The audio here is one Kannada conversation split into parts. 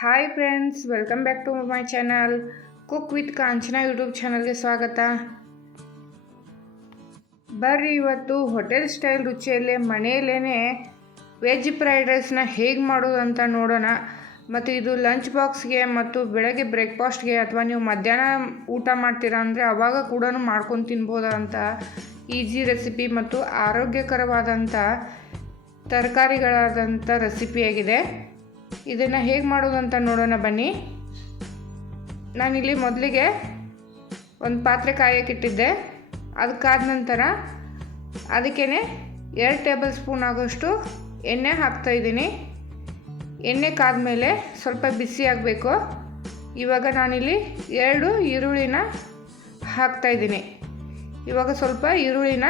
Hi friends welcome back to my channel cook with Kanchana YouTube ಚಾನಲ್ಗೆ ಸ್ವಾಗತ. ಬರ್ರಿ ಇವತ್ತು ಹೋಟೆಲ್ ಸ್ಟೈಲ್ ರುಚಿಯಲ್ಲೇ ಮನೆಯಲ್ಲೇ ವೆಜ್ ಫ್ರೈಡ್ ರೈಸ್ನ ಹೇಗೆ ಮಾಡೋದು ಅಂತ ನೋಡೋಣ. ಮತ್ತು ಇದು ಲಂಚ್ ಬಾಕ್ಸ್ಗೆ ಮತ್ತು ಬೆಳಗ್ಗೆ ಬ್ರೇಕ್ಫಾಸ್ಟ್ಗೆ ಅಥವಾ ನೀವು ಮಧ್ಯಾಹ್ನ ಊಟ ಮಾಡ್ತೀರಾ ಅಂದರೆ ಅವಾಗ ಕೂಡ ಮಾಡ್ಕೊಂಡು ತಿನ್ಬೋದಂತ ಈಸಿ ರೆಸಿಪಿ ಮತ್ತು ಆರೋಗ್ಯಕರವಾದಂಥ ತರಕಾರಿಗಳಾದಂಥ ರೆಸಿಪಿಯಾಗಿದೆ ಇದನ್ನು ಹೇಗೆ ಮಾಡೋದು ಅಂತ ನೋಡೋಣ ಬನ್ನಿ. ನಾನಿಲ್ಲಿ ಮೊದಲಿಗೆ ಒಂದು ಪಾತ್ರೆ ಕಾಯಕ್ಕಿಟ್ಟಿದ್ದೆ ಅದಕ್ಕಾದ ನಂತರ ಅದಕ್ಕೇ ಎರಡು ಟೇಬಲ್ ಸ್ಪೂನ್ ಆಗೋಷ್ಟು ಎಣ್ಣೆ ಹಾಕ್ತಾಯಿದ್ದೀನಿ ಎಣ್ಣೆ ಕಾದ್ಮೇಲೆ ಸ್ವಲ್ಪ ಬಿಸಿ ಆಗಬೇಕು. ಇವಾಗ ನಾನಿಲ್ಲಿ ಎರಡು ಈರುಳ್ಳಿನ ಹಾಕ್ತಾಯಿದ್ದೀನಿ ಇವಾಗ ಸ್ವಲ್ಪ ಈರುಳ್ಳಿನ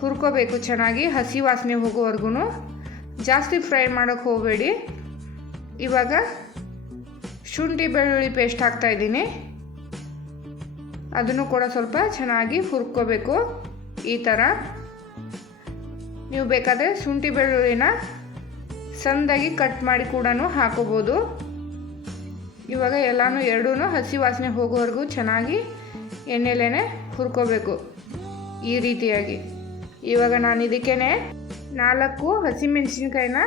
ಹುರ್ಕೋಬೇಕು ಚೆನ್ನಾಗಿ ಹಸಿ ವಾಸನೆ ಹೋಗೋವರೆಗೂ ಜಾಸ್ತಿ ಫ್ರೈ ಮಾಡೋಕ್ಕೆ ಹೋಗಬೇಡಿ. ಇವಾಗ ಶುಂಠಿ ಬೆಳ್ಳುಳ್ಳಿ ಪೇಸ್ಟ್ ಹಾಕ್ತಾಯಿದ್ದೀನಿ ಅದನ್ನು ಕೂಡ ಸ್ವಲ್ಪ ಚೆನ್ನಾಗಿ ಹುರ್ಕೋಬೇಕು ಈ ಥರ ನೀವು ಬೇಕಾದರೆ ಶುಂಠಿ ಬೆಳ್ಳುಳ್ಳಿನ ಸಂದಾಗಿ ಕಟ್ ಮಾಡಿ ಕೂಡ ಹಾಕೋಬೋದು. ಇವಾಗ ಎಲ್ಲನೂ ಎರಡೂ ಹಸಿ ವಾಸನೆ ಹೋಗೋವರೆಗೂ ಚೆನ್ನಾಗಿ ಎಣ್ಣೆಲೇ ಹುರ್ಕೋಬೇಕು ಈ ರೀತಿಯಾಗಿ. ಇವಾಗ ನಾನು ಇದಕ್ಕೇ ನಾಲ್ಕು ಹಸಿಮೆಣಸಿನ್ಕಾಯಿನ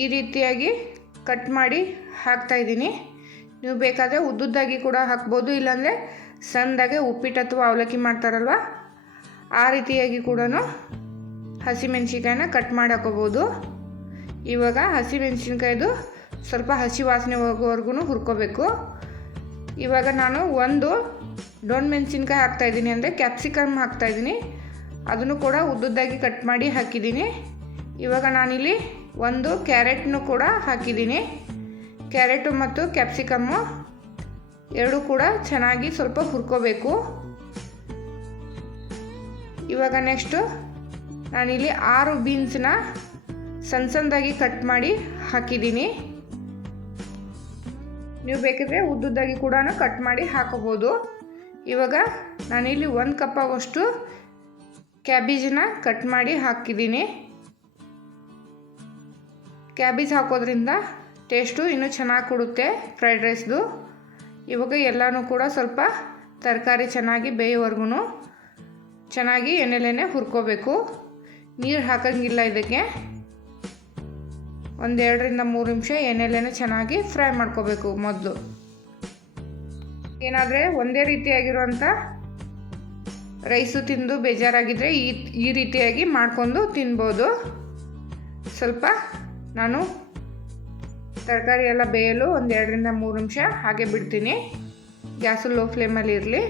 ಈ ರೀತಿಯಾಗಿ ಕಟ್ ಮಾಡಿ ಹಾಕ್ತಾಯಿದ್ದೀನಿ ನೀವು ಬೇಕಾದರೆ ಉದ್ದುದ್ದಾಗಿ ಕೂಡ ಹಾಕ್ಬೋದು, ಇಲ್ಲಾಂದರೆ ಸಣ್ಣದಾಗೆ ಉಪ್ಪಿಟ್ಟು ಅಥವಾ ಅವಲಕ್ಕಿ ಮಾಡ್ತಾರಲ್ವ, ಆ ರೀತಿಯಾಗಿ ಕೂಡ ಹಸಿಮೆಣಸಿನ್ಕಾಯಿನ ಕಟ್ ಮಾಡಿ ಹಾಕೋಬೋದು ಇವಾಗ ಹಸಿಮೆಣಸಿನ್ಕಾಯ್ದು ಸ್ವಲ್ಪ ಹಸಿ ವಾಸನೆ ಹೋಗೋವರೆಗೂ ಹುರ್ಕೋಬೇಕು. ಇವಾಗ ನಾನು ಒಂದು ಡೊಣ್ ಮೆಣಸಿನ್ಕಾಯಿ ಹಾಕ್ತಾಯಿದ್ದೀನಿ ಅಂದರೆ ಕ್ಯಾಪ್ಸಿಕಮ್ ಹಾಕ್ತಾಯಿದ್ದೀನಿ ಅದನ್ನು ಕೂಡ ಉದ್ದುದ್ದಾಗಿ ಕಟ್ ಮಾಡಿ ಹಾಕಿದ್ದೀನಿ. ಇವಾಗ ನಾನಿಲ್ಲಿ ಒಂದು ಕ್ಯಾರೆಟ್ನು ಕೂಡ ಹಾಕಿದ್ದೀನಿ. ಕ್ಯಾರೆಟು ಮತ್ತು ಕ್ಯಾಪ್ಸಿಕಮ್ಮು ಎರಡೂ ಕೂಡ ಚೆನ್ನಾಗಿ ಸ್ವಲ್ಪ ಹುರ್ಕೋಬೇಕು. ಇವಾಗ ನೆಕ್ಸ್ಟು ನಾನಿಲ್ಲಿ ಆರು ಬೀನ್ಸ್ನ ಸಣ್ಣ ಸಣ್ಣದಾಗಿ ಕಟ್ ಮಾಡಿ ಹಾಕಿದ್ದೀನಿ. ನೀವು ಬೇಕಿದ್ರೆ ಉದ್ದುದ್ದಾಗಿ ಕೂಡ ಕಟ್ ಮಾಡಿ ಹಾಕೋಬೋದು ಇವಾಗ ನಾನಿಲ್ಲಿ ಒಂದು ಕಪ್ ಆಗೋಷ್ಟು ಕ್ಯಾಬೇಜನ್ನ ಕಟ್ ಮಾಡಿ ಹಾಕಿದ್ದೀನಿ. ಕ್ಯಾಬೇಜ್ ಹಾಕೋದ್ರಿಂದ ಟೇಸ್ಟು ಇನ್ನೂ ಚೆನ್ನಾಗಿ ಕೊಡುತ್ತೆ ಫ್ರೈಡ್ ರೈಸ್ದು. ಇವಾಗ ಎಲ್ಲನೂ ಕೂಡ ಸ್ವಲ್ಪ ತರಕಾರಿ ಚೆನ್ನಾಗಿ ಬೇಯೋವರೆಗೂ ಚೆನ್ನಾಗಿ ಎಣ್ಣೆಲೇನೆ ಹುರ್ಕೋಬೇಕು. ನೀರು ಹಾಕೋಂಗಿಲ್ಲ ಇದಕ್ಕೆ. ಒಂದೆರಡರಿಂದ ಮೂರು ನಿಮಿಷ ಎಣ್ಣೆಲೇನೆ ಚೆನ್ನಾಗಿ ಫ್ರೈ ಮಾಡ್ಕೋಬೇಕು ಮೊದಲು. ಏನಾದರೆ ಒಂದೇ ರೀತಿಯಾಗಿರುವಂಥ ರೈಸು ತಿಂದು ಬೇಜಾರಾಗಿದ್ದರೆ ಈ ಈ ರೀತಿಯಾಗಿ ಮಾಡ್ಕೊಂಡು ತಿನ್ಬೋದು. ಸ್ವಲ್ಪ ನಾನು ತರಕಾರಿ ಎಲ್ಲ ಬೇಯಲು ಒಂದು ಎರಡರಿಂದ ಮೂರು ನಿಮಿಷ ಹಾಗೆ ಬಿಡ್ತೀನಿ. ಗ್ಯಾಸು ಲೋ ಫ್ಲೇಮಲ್ಲಿ ಇರಲಿ.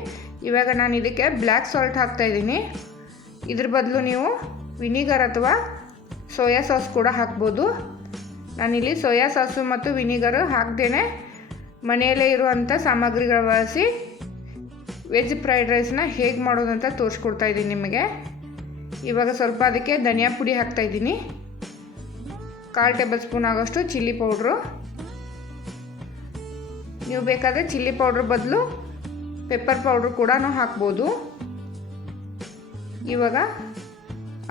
ಇವಾಗ ನಾನು ಇದಕ್ಕೆ ಬ್ಲ್ಯಾಕ್ ಸಾಲ್ಟ್ ಹಾಕ್ತಾಯಿದ್ದೀನಿ ಇದ್ರ ಬದಲು ನೀವು ವಿನಿಗರ್ ಅಥವಾ ಸೋಯಾ ಸಾಸ್ ಕೂಡ ಹಾಕ್ಬೋದು. ನಾನಿಲ್ಲಿ ಸೋಯಾ ಸಾಸು ಮತ್ತು ವಿನಿಗರು ಹಾಕ್ದೇನೆ ಮನೆಯಲ್ಲೇ ಇರುವಂಥ ಸಾಮಗ್ರಿಗಳು ಬಳಸಿ ವೆಜ್ ಫ್ರೈಡ್ ರೈಸ್ನ ಹೇಗೆ ಮಾಡೋದು ಅಂತ ತೋರಿಸ್ಕೊಡ್ತಾ ಇದ್ದೀನಿ ನಿಮಗೆ. ಇವಾಗ ಸ್ವಲ್ಪ ಅದಕ್ಕೆ ಧನಿಯಾ ಪುಡಿ ಹಾಕ್ತಾಯಿದ್ದೀನಿ ಕಾಲು ಟೇಬಲ್ ಸ್ಪೂನ್ ಆಗೋಷ್ಟು ಚಿಲ್ಲಿ ಪೌಡ್ರು. ನೀವು ಬೇಕಾದರೆ ಚಿಲ್ಲಿ ಪೌಡ್ರ್ ಬದಲು ಪೆಪ್ಪರ್ ಪೌಡ್ರ್ ಕೂಡ ಹಾಕ್ಬೋದು. ಇವಾಗ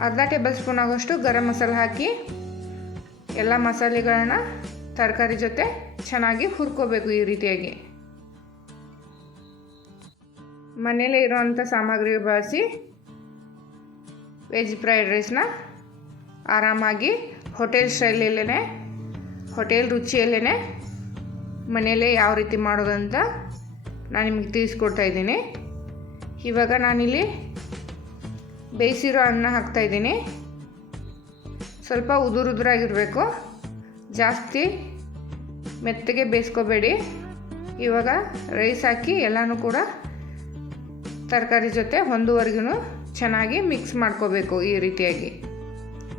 ಅರ್ಧ ಟೇಬಲ್ ಸ್ಪೂನ್ ಆಗೋಷ್ಟು ಗರಂ ಮಸಾಲೆ ಹಾಕಿ ಎಲ್ಲ ಮಸಾಲೆಗಳನ್ನ ತರಕಾರಿ ಜೊತೆ ಚೆನ್ನಾಗಿ ಹುರ್ಕೋಬೇಕು ಈ ರೀತಿಯಾಗಿ. ಮನೇಲೇ ಇರೋವಂಥ ಸಾಮಗ್ರಿ ಬಳಸಿ ವೆಜ್ ಫ್ರೈಡ್ ರೈಸ್ನ ಆರಾಮಾಗಿ ಹೋಟೆಲ್ ಸ್ಟೈಲಲ್ಲೇ ಹೋಟೆಲ್ ರುಚಿಯಲ್ಲೇ ಮನೆಯಲ್ಲೇ ಯಾವ ರೀತಿ ಮಾಡೋದಂತ ನಾನು ನಿಮಗೆ ತಿಳಿಸ್ಕೊಡ್ತಾ ಇದ್ದೀನಿ. ಇವಾಗ ನಾನಿಲ್ಲಿ ಬೇಯಿಸಿರೋ ಅನ್ನ ಹಾಕ್ತಾಯಿದ್ದೀನಿ ಸ್ವಲ್ಪ ಉದುರುದುರಾಗಿರಬೇಕು ಜಾಸ್ತಿ ಮೆತ್ತಗೆ ಬೇಯಿಸ್ಕೋಬೇಡಿ. ಇವಾಗ ರೈಸ್ ಹಾಕಿ ಎಲ್ಲನೂ ಕೂಡ ತರಕಾರಿ ಜೊತೆ ಒಂದೂವರೆಗೂ ಚೆನ್ನಾಗಿ ಮಿಕ್ಸ್ ಮಾಡ್ಕೋಬೇಕು ಈ ರೀತಿಯಾಗಿ.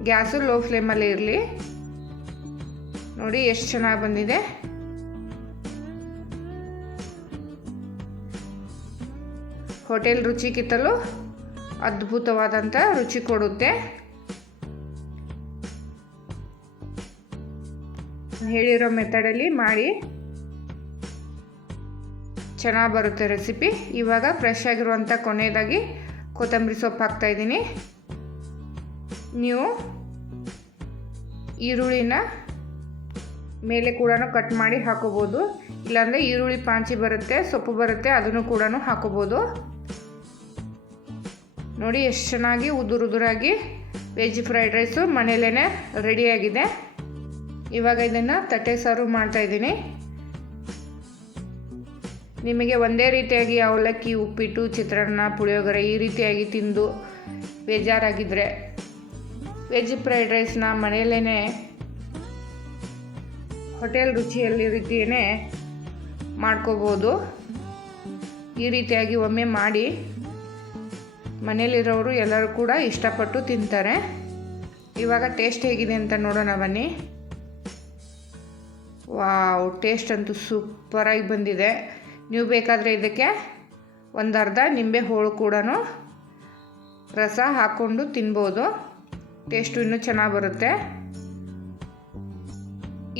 ಗ್ಯಾಸು ಲೋ ಫ್ಲೇಮಲ್ಲಿ ಇರಲಿ. ನೋಡಿ ಎಷ್ಟು ಚೆನ್ನಾಗಿ ಬಂದಿದೆ. ಹೋಟೆಲ್ ಕಿತ್ತಲು ಅದ್ಭುತವಾದಂಥ ರುಚಿ ಕೊಡುತ್ತೆ. ಹೇಳಿರೋ ಮೆಥಡಲ್ಲಿ ಮಾಡಿ ಚೆನ್ನಾಗಿ ಬರುತ್ತೆ ರೆಸಿಪಿ ಇವಾಗ ಫ್ರೆಶ್ ಆಗಿರುವಂಥ ಕೊನೆಯದಾಗಿ ಕೊತ್ತಂಬರಿ ಸೊಪ್ಪು ಹಾಕ್ತಾಯಿದ್ದೀನಿ ನೀವು ಈರುಳ್ಳಿನ ಮೇಲೆ ಕೂಡ ಕಟ್ ಮಾಡಿ ಹಾಕೋಬೋದು. ಇಲ್ಲಾಂದರೆ ಈರುಳ್ಳಿ ಪಾಂಚಿ ಬರುತ್ತೆ, ಸೊಪ್ಪು ಬರುತ್ತೆ, ಅದನ್ನು ಕೂಡ ಹಾಕೋಬೋದು. ನೋಡಿ, ಎಷ್ಟು ಚೆನ್ನಾಗಿ ಉದುರುದುರಾಗಿ ವೆಜ್ ಫ್ರೈಡ್ ರೈಸು ಮನೇಲೇ ರೆಡಿಯಾಗಿದೆ ಇವಾಗ ಇದನ್ನು ತಟ್ಟೆ ಸರ್ವ್ ಮಾಡ್ತಾಯಿದ್ದೀನಿ ನಿಮಗೆ ಒಂದೇ ರೀತಿಯಾಗಿ ಅವಲಕ್ಕಿ, ಉಪ್ಪಿಟ್ಟು, ಚಿತ್ರಾನ್ನ, ಪುಳಿಯೋಗರೆ ಈ ರೀತಿಯಾಗಿ ತಿಂದು ಬೇಜಾರಾಗಿದ್ದರೆ ವೆಜ್ ಫ್ರೈಡ್ ರೈಸ್ನ ಮನೆಯಲ್ಲೇ ಹೋಟೆಲ್ ರುಚಿಯಲ್ಲಿ ರೀತಿಯೇ ಮಾಡ್ಕೋಬೋದು. ಈ ರೀತಿಯಾಗಿ ಒಮ್ಮೆ ಮಾಡಿ ಮನೆಯಲ್ಲಿರೋರು ಎಲ್ಲರೂ ಕೂಡ ಇಷ್ಟಪಟ್ಟು ತಿಂತಾರೆ. ಇವಾಗ ಟೇಸ್ಟ್ ಹೇಗಿದೆ ಅಂತ ನೋಡೋಣ ಬನ್ನಿ. ವಾವ್ ಟೇಸ್ಟ್ ಅಂತೂ ಸೂಪರಾಗಿ ಬಂದಿದೆ. ನೀವು ಬೇಕಾದರೆ ಇದಕ್ಕೆ ಒಂದು ಅರ್ಧ ನಿಂಬೆ ಹೋಳು ಕೂಡ ರಸ ಹಾಕ್ಕೊಂಡು ತಿನ್ಬೋದು. ಟೇಸ್ಟು ಇನ್ನೂ ಚೆನ್ನಾಗಿ ಬರುತ್ತೆ.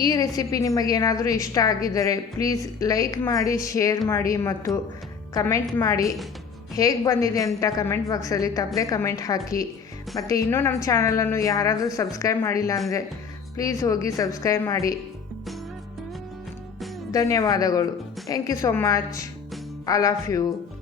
ಈ ರೆಸಿಪಿ ನಿಮಗೇನಾದರೂ ಇಷ್ಟ ಆಗಿದ್ದರೆ ಪ್ಲೀಸ್ ಲೈಕ್ ಮಾಡಿ ಶೇರ್ ಮಾಡಿ ಮತ್ತು ಕಮೆಂಟ್ ಮಾಡಿ. ಹೇಗೆ ಬಂದಿದೆ ಅಂತ ಕಮೆಂಟ್ ಬಾಕ್ಸಲ್ಲಿ ತಪ್ಪದೆ ಕಮೆಂಟ್ ಹಾಕಿ. ಮತ್ತು ಇನ್ನೂ ನಮ್ಮ ಚಾನಲನ್ನು ಯಾರಾದರೂ ಸಬ್ಸ್ಕ್ರೈಬ್ ಮಾಡಿಲ್ಲ ಅಂದರೆ ಪ್ಲೀಸ್ ಹೋಗಿ ಸಬ್ಸ್ಕ್ರೈಬ್ ಮಾಡಿ. ಧನ್ಯವಾದಗಳು. Thank you so much all of you